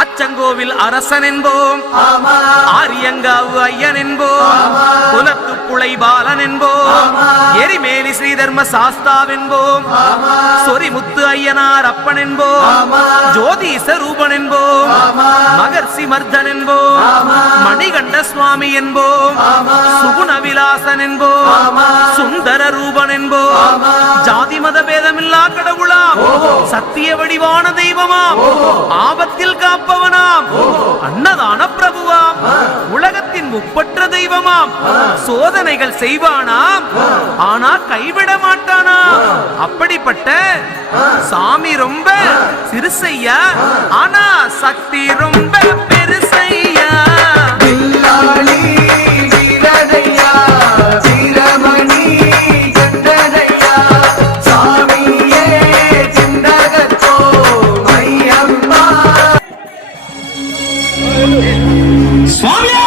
அச்சங்கோவில் அரசன் என்போம் ஆரியங்காவு ஐயன் என்போம் குலத்து புலை பாலன் என்போம் எரிமேலி ஸ்ரீதர்ம சாஸ்தாவ் என்போம் சொரிமுத்து ஐயனார் அப்பன் என்போம் ஜோதிசரூபன் என்போம் மகர்ஷி மர்தன் என்போம் மணிகண்ட சுவாமி என்போம் சுகுண விலாசன் என்போம் சுந்தர ரூபன் என்போம் ஜாதி மத பேதமில்லா கடவுளாம் சத்திய வடிவான தெய்வமாம் உலகத்தில் காப்பவனாம் அன்னதான பிரபுவாம் உலகத்தின் முப்பற்ற தெய்வமாம் சோதனைகள் செய்வானாம் ஆனா கைவிட மாட்டானா அப்படிப்பட்ட சாமி ரொம்ப சிறுசையா ஆனா சக்தி ரொம்ப స్వామి